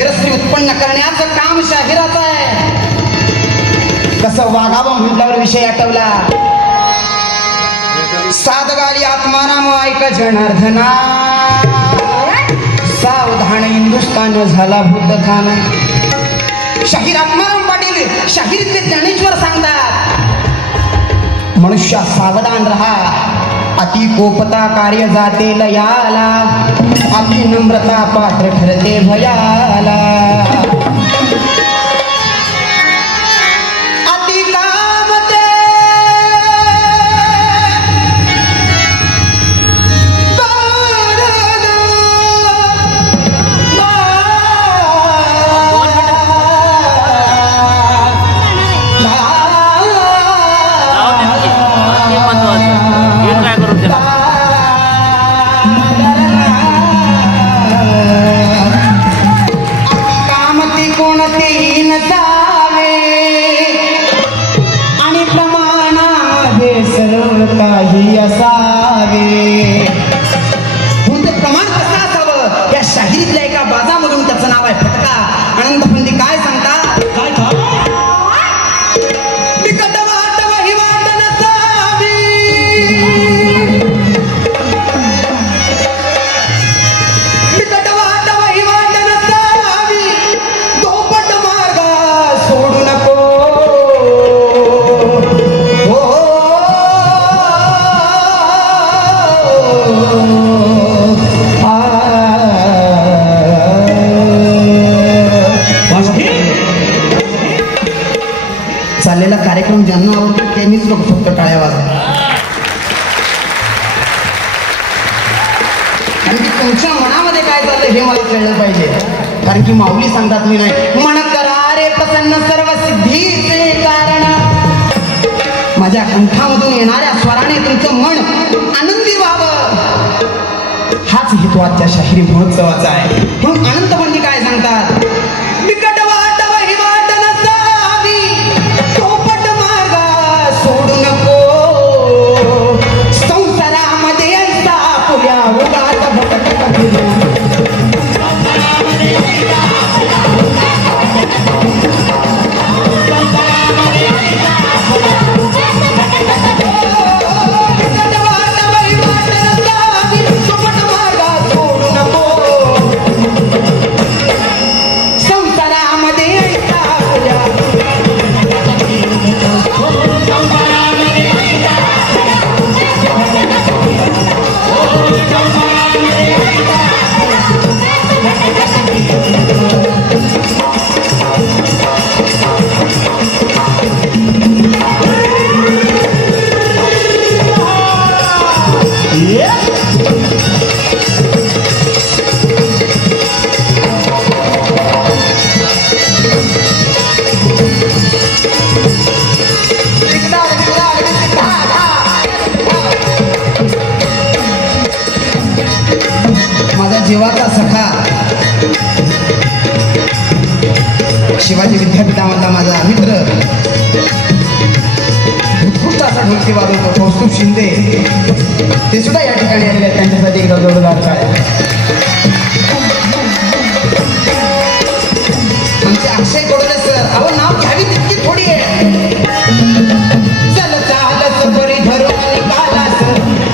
शाहिरश्री उत्पन्न करण्याचं काम शाहिराचं आहे. कसं वागावं म्हटल्यावर विषय आठवला. साधगाली आत्मानाम ऐक जनार्दना. सावधान हिंदुस्तान झाला भूतकान शाहीर आत्माराम पाटील शाहीर ते ज्ञानेश्वर सांगतात मनुष्य सावधान रहा. अति कोपता कार्य जाते लयाला अति नम्रता पात्र ठरते भयाला. nada. हे मला कळलं पाहिजे. कारण की माऊली सांगतात मी नाही. मन करा रे प्रसन्न सर्व सिद्धीचे कारण. माझ्या कंठामधून येणाऱ्या स्वराने तुमचं मन आनंदी व्हावं. हाच हेतू आजच्या शाहिरी महोत्सवाचा आहे. म्हणून अनंत म्हणजे काय सांगतात? शिवाजी विद्यापीठामधला माझा मित्र. उत्कृष्ट असा ढोलकी वाजवतो कौस्तुभ शिंदे ते सुद्धा या ठिकाणी आलेले आहेत. त्यांच्यासाठी एकदा जोरदार काय आमचे अक्षय गोडले सर. अहो नाव घ्यावी तितकी थोडी आहे. चल चालस बरी धरून निघालास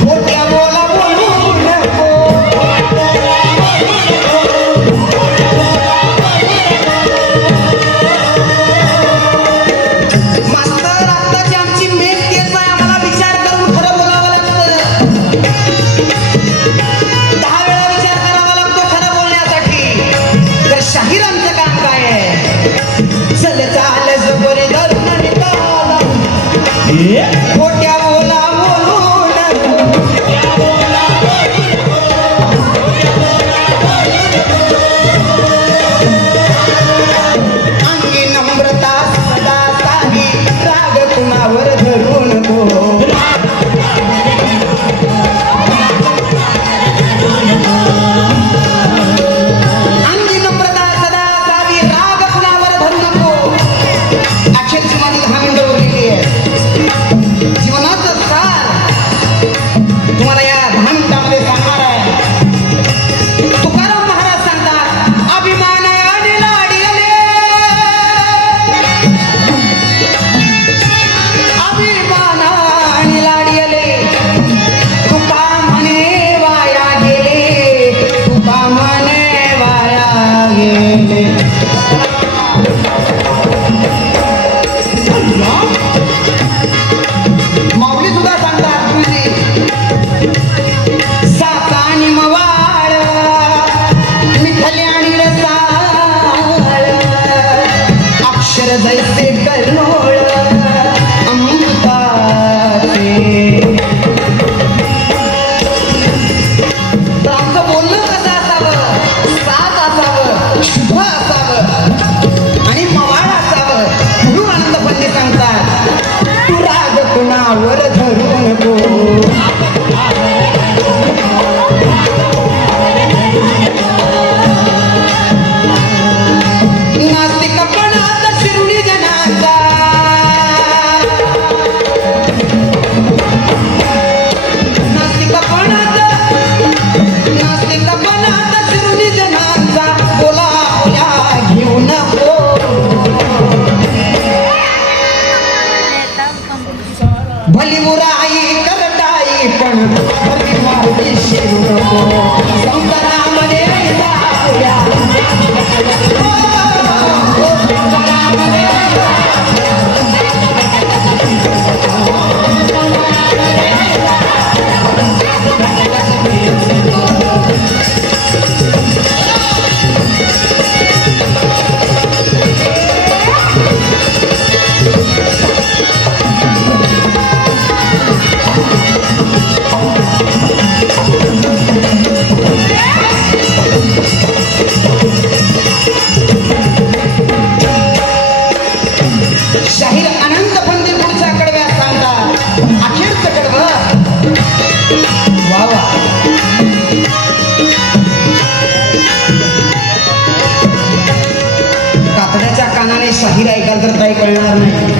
नाही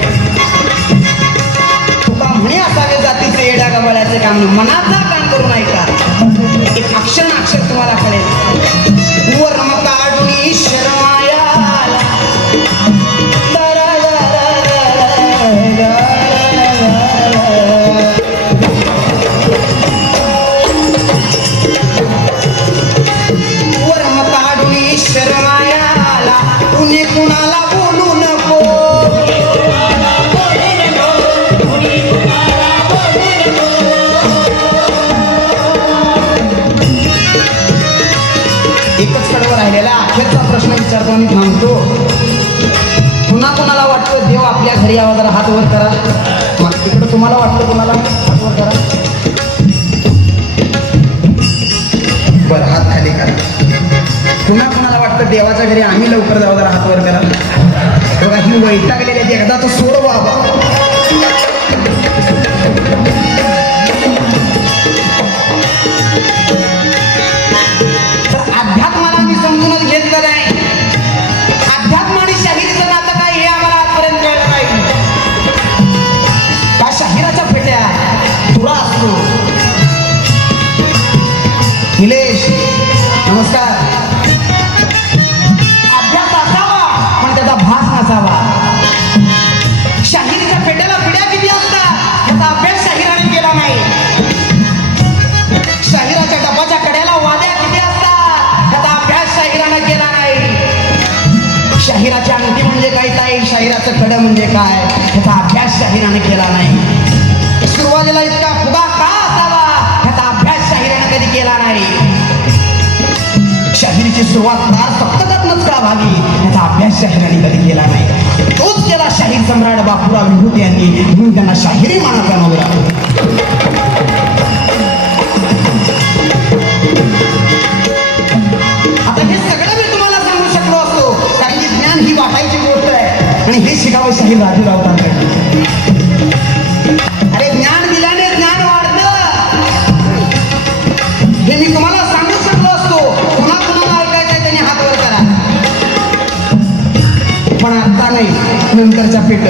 तुका म्हणे असावे जातीचे येड्या गबाळ्याचे काम. नाही. मनाचा काम करून ऐका एक अक्षर अक्षर तुम्हाला कळेल. काढून कुणी कुणाला बोलू न विचारतो आणि थांबतो पुन्हा कोणाला वाटतं देव आपल्या घरी यावा जरा हात वर करा. मग तिकडं तुम्हाला वाटतं कोणाला? हात वर करा. बरं हात खाली करा. पुन्हा कोणाला वाटतं देवाच्या घरी आम्ही लवकर जाऊ जरा हात वर करा. बघा ही वैतागलेली एकदा तो सोड बाबा. ताई खडं म्हणजे काय? ह्याचा अभ्यास शाहिराने केला नाही. सुरुवातीला इतका फुगा का असावा? ह्याचा अभ्यास शाहिराने कधी केला नाही? शाहिरीची सुरुवात फार सप्तकातनच का व्हावी ह्याचा अभ्यास शाहिराने कधी केला नाही. तोच केला शाहीर सम्राट बापूराव विभूती यांनी. म्हणून त्यांना शाहिरी मानाचा नवरा आणि हे राजूराव तांबे अरे ज्ञान दिल्याने ज्ञान वाढतं. हे मी तुम्हाला सांगू शकलो असतो. पुन्हा कुणाला ऐकायचंय त्यांनी हात वर करा. पण आता नाही नंतरच्या पेट.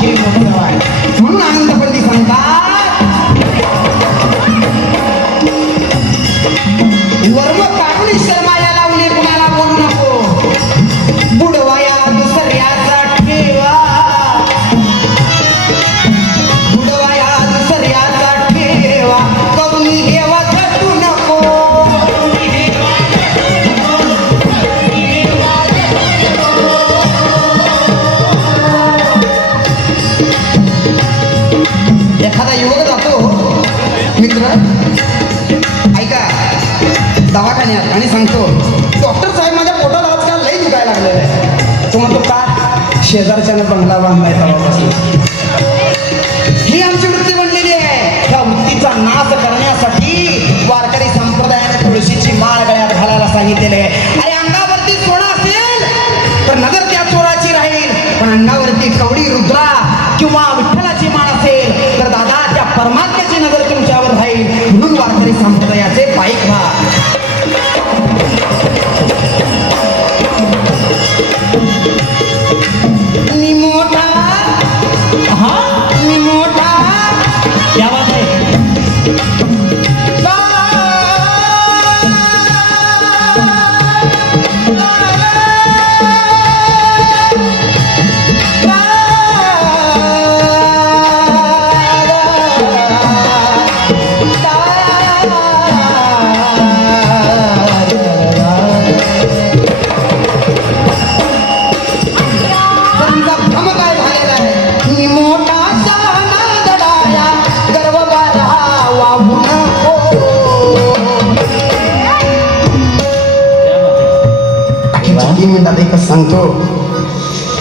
श्री म्हणून आनंद पंडित दवाखान्यात. आणि सांगतो डॉक्टर साहेब माझ्या पोटाला आजकाल लई दुखायला लागलेलं आहे. तो म्हणतो का? शेजारच्यानं बंगला बांधायचा तेव्हापासून ही आमची वृत्ती बनलेली आहे. त्या वृत्तीचा नाश करण्यासाठी वारकरी संप्रदायाने तुळशीची माळ गळ्यात घालायला सांगितलेले आहे. अरे अंगावरती सोडा असेल तर नगर त्या चोराची राहील. पण अंगावरती कवडी रुद्रा किंवा विठ्ठलाची माळ असेल तर दादा त्या परमात्म्याची नजर तुमच्यावर राहील. म्हणून वारकरी संप्रदायाचे पायिक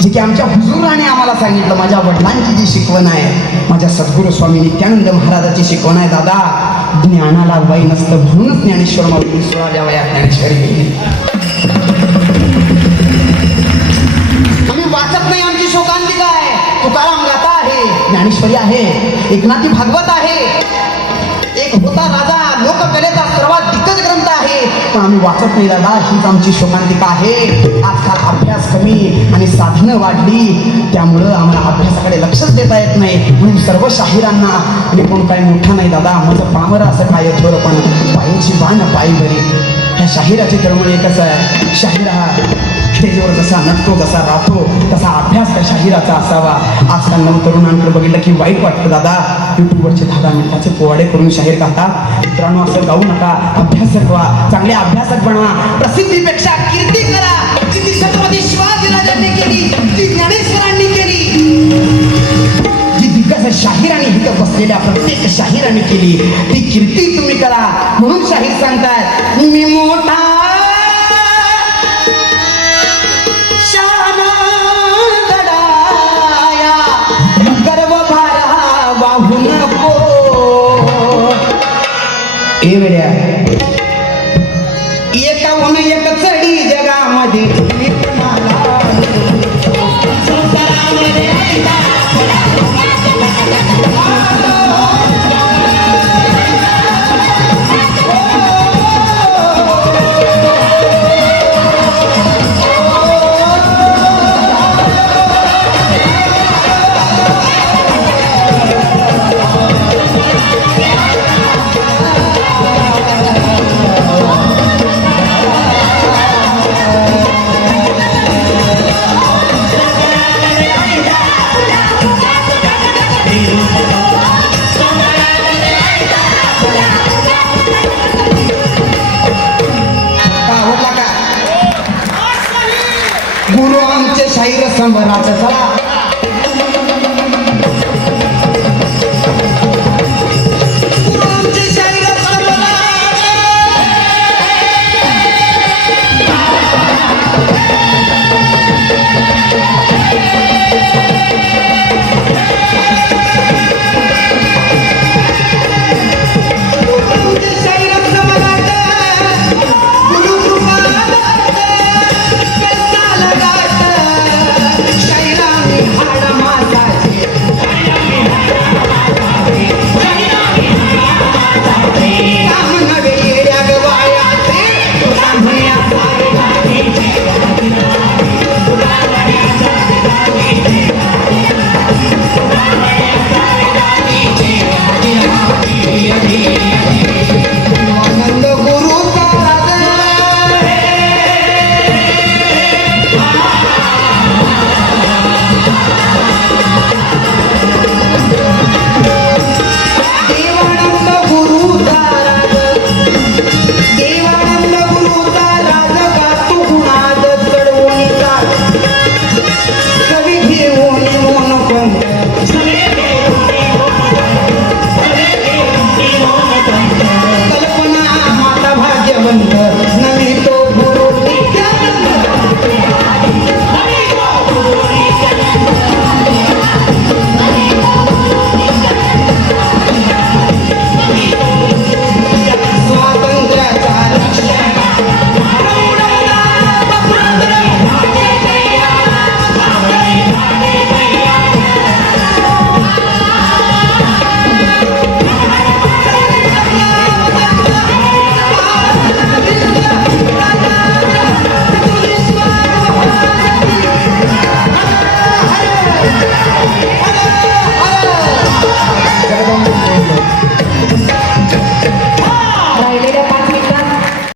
जे की आमच्या हुजुराने आम्हाला सांगितलं माझ्या वडिलांची जी शिकवण आहे माझ्या सद्गुरू स्वामी नित्यानंद महाराजाची शिकवण आहे दादा. ज्ञानाला वय नसतं म्हणूनच ज्ञानेश्वर माऊली सोळाव्या वयात ज्ञानेश्वरी आम्ही वाचत नाही आमची शोकांतिका आहे. तुकाराम गाता आहे ज्ञानेश्वरी आहे एकनाथी भागवत आहे. एक होता राजा लोककलेचा सर्वात दिग्गज पण आम्ही वाचत नाही दादा हीच आमची शोकांतिका आहे. आजकाल अभ्यास कमी आणि साधनं वाढली. त्यामुळं आम्हाला अभ्यासाकडे लक्षच देता येत नाही. म्हणून सर्व शाहिरांना आणि कोण काही मोठा नाही दादा माझं पामर असं काय थोडं पण पायीची बाण पायी बरी. ह्या शाहिराची तळमळ एकच आहे. शाहिरा स्टेजवर जसा नटतो जसा राहतो तसा अभ्यास त्या शाहिराचा असावा आजकाल नऊ तरुणांकडे बघितलं की वाईट वाटतं दादा. युट्यूबवरचे दहा दहा मिनिटाचे पोवाडे करून शाहीर करता. मित्रांनो असं गाऊ नका. अभ्यासक व्हा. चांगले अभ्यासक बना प्रसिद्धीपेक्षा कीर्ती करा. जी ती छत्रपती शिवाजीराजांनी केली. ती ज्ञानेश्वरांनी केली. जी दिग्गज शाहिरांनी इथं बसलेल्या प्रत्येक शाहिरांनी केली. ती कीर्ती तुम्ही करा. म्हणून शाहीर सांगतात मी मोठा ദൈവരായ